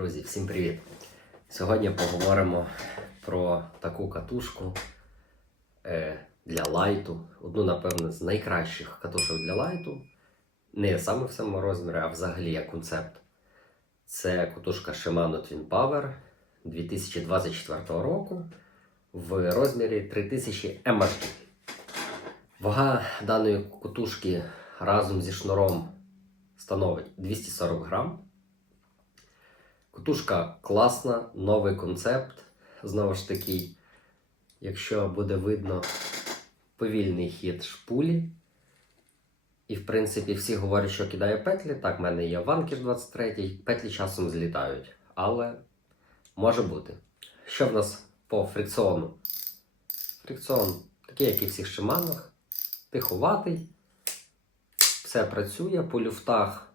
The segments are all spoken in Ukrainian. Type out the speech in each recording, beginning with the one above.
Друзі, всім привіт! Сьогодні поговоримо про таку катушку е, для лайту. Одну, напевно, з найкращих катушок для лайту. Не саме в самому розмірі, а взагалі як концепт. Це катушка Shimano Twin Power 2024 року в розмірі 3000 MRT. Вага даної катушки разом зі шнуром становить 240 грам. Кутушка класна, новий концепт. Знову ж таки, якщо буде видно повільний хід шпулі. І, в принципі, всі говорять, що кидає петлі. Так, в мене є ванкіш 23, петлі часом злітають. Але може бути. Що в нас по фрикціону? Фрикціон такий, як і в всіх шиманах. Тиховатий. Все працює по люфтах.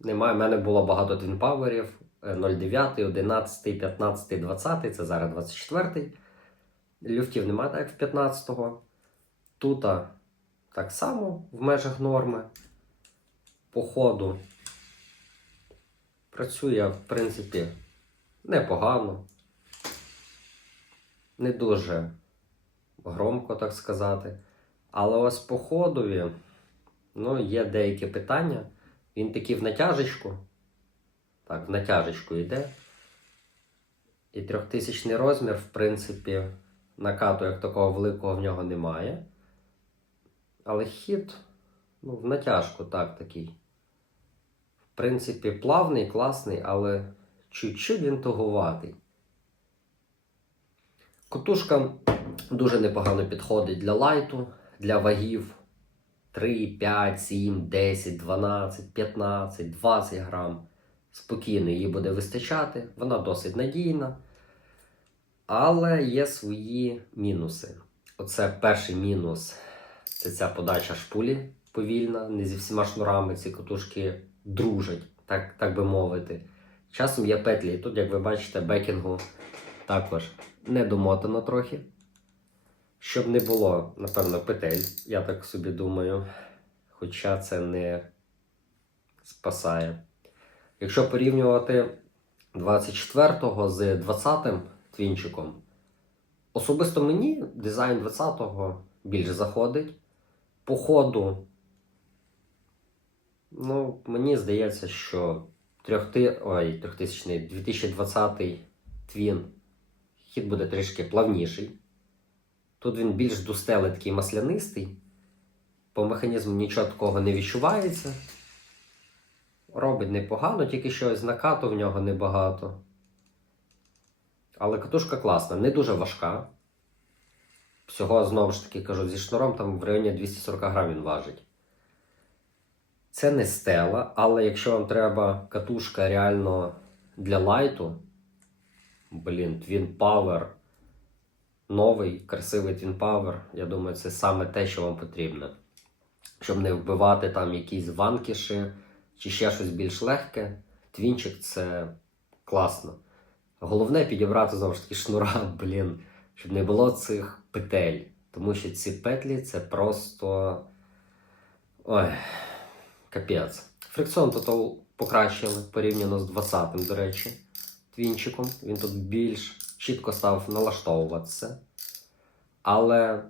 Немає. У мене було багато твінпаверів. 09, 11, 15, 20, це зараз 24. Люфтів немає, так як в 15-го. Тут так само в межах норми. По ходу працює, в принципі, непогано. Не дуже громко, так сказати. Але ось по ходові, ну, є деякі питання. Він такий в натяжечку. Так, в натяжечку йде. І трьохтисячний розмір, в принципі, накату як такого великого в нього немає. Але хід, ну, в натяжку так такий. В принципі, плавний, класний, але чуть-чуть він туговатий. Котушка дуже непогано підходить для лайту, для вагів 3, 5, 7, 10, 12, 15, 20 грам спокійно її буде вистачати, вона досить надійна. Але є свої мінуси. Оце перший мінус це ця подача шпулі повільна, не зі всіма шнурами ці катушки дружать, так, так би мовити. Часом є петлі, і тут, як ви бачите, бекінгу також не домотано трохи. Щоб не було, напевно, петель, я так собі думаю. Хоча це не спасає. Якщо порівнювати 24-го з 20-м твінчиком, особисто мені дизайн 20-го більш заходить. По ходу, ну, мені здається, що 3000, ой, 3000, 2020 твін хід буде трішки плавніший. Тут він більш дустелий, такий маслянистий. По механізму нічого такого не відчувається. Робить непогано, тільки щось накату в нього небагато. Але катушка класна, не дуже важка. Всього, знову ж таки, кажу, зі шнуром там в районі 240 грам він важить. Це не стела, але якщо вам треба катушка реально для лайту, блін, Twin Power, новий, красивий Twin Power, я думаю, це саме те, що вам потрібно. Щоб не вбивати там якісь ванкіші чи ще щось більш легке, твінчик це класно. Головне підібрати знову ж таки шнура, блін, щоб не було цих петель. Тому що ці петлі це просто. Ой, капець. Фрикціон тут покращили порівняно з 20-м, до речі, твінчиком. Він тут більш чітко став налаштовуватися. Але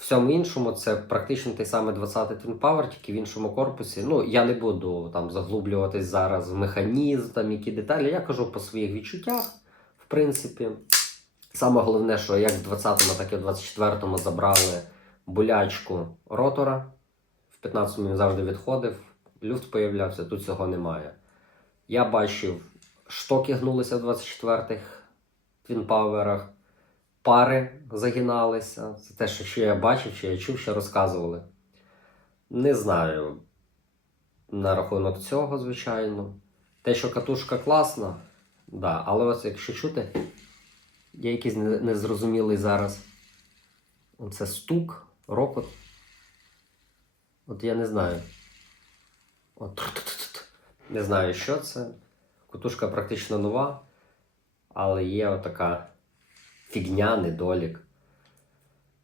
всьому іншому це практично той самий 20-й Twin Power, тільки в іншому корпусі. Ну, я не буду там заглублюватись зараз в механізм, там які деталі. Я кажу по своїх відчуттях, в принципі. Саме головне, що як в 20-му, так і в 24-му забрали болячку ротора. В 15-му він завжди відходив, люфт появлявся, тут цього немає. Я бачив, штоки гнулися в 24-х Twin Power'ах пари загиналися. Це те, що я бачив, що я чув, що розказували. Не знаю на рахунок цього, звичайно. Те, що катушка класна, да, але ось якщо чути, є якийсь незрозумілий зараз. Оце стук, рокот. От я не знаю. От. Не знаю, що це. Катушка практично нова, але є отака фігня, недолік.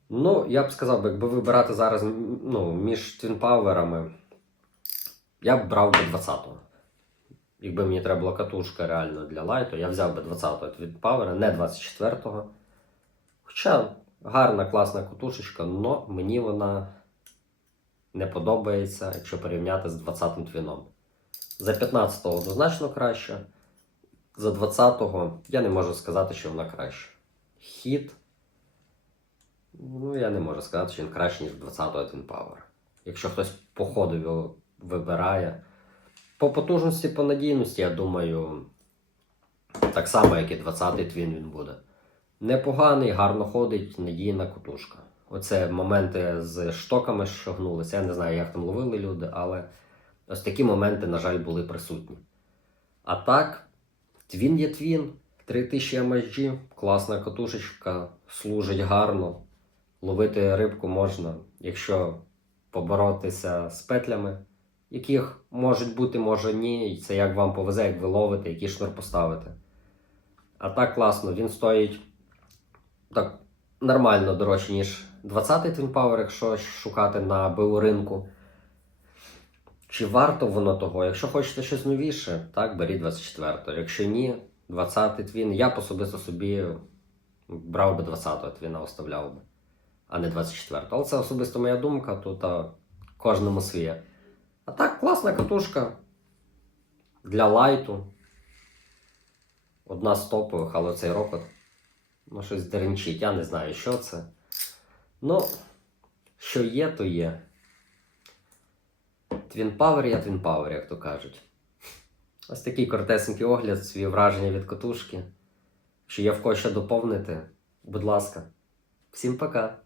Ну, я б сказав, якби вибирати зараз ну, між твінпаверами, я б брав би 20-го. якби мені треба була катушка реально для лайту, я взяв би 20-го від не 24-го. Хоча гарна, класна катушечка, але мені вона не подобається, якщо порівняти з 20-м твіном. За 15-го однозначно краще. За 20-го я не можу сказати, що вона краща. Хід. Ну, я не можу сказати, що він кращий, ніж 20-го Twin Power. Якщо хтось по ходу його вибирає. По потужності, по надійності, я думаю, так само, як і 20-й твін він буде. Непоганий, гарно ходить, надійна кутушка. Оце моменти з штоками, що гнулися. Я не знаю, як там ловили люди, але ось такі моменти, на жаль, були присутні. А так, твін є твін, 3000 MSG, класна катушечка, служить гарно. Ловити рибку можна, якщо поборотися з петлями, яких можуть бути, може ні. Це як вам повезе, як ви ловите, який шнур поставити. А так класно, він стоїть так нормально дорожче, ніж 20-й Twin Power, якщо шукати на БУ ринку. Чи варто воно того? Якщо хочете щось новіше, так, беріть 24-го. Якщо ні, 20-й твін. Я б особисто собі брав би 20-го твіна, оставляв би, а не 24-го. Але це особисто моя думка, тут кожному своє. А так, класна катушка для лайту. Одна з топових, але цей рокот. Ну, щось деренчить, я не знаю, що це. Ну, що є, то є. Twin Power є Twin Power, як то кажуть. Ось такий коротесенький огляд, свої враження від катушки. Якщо є в кого ще доповнити, будь ласка. Всім пока!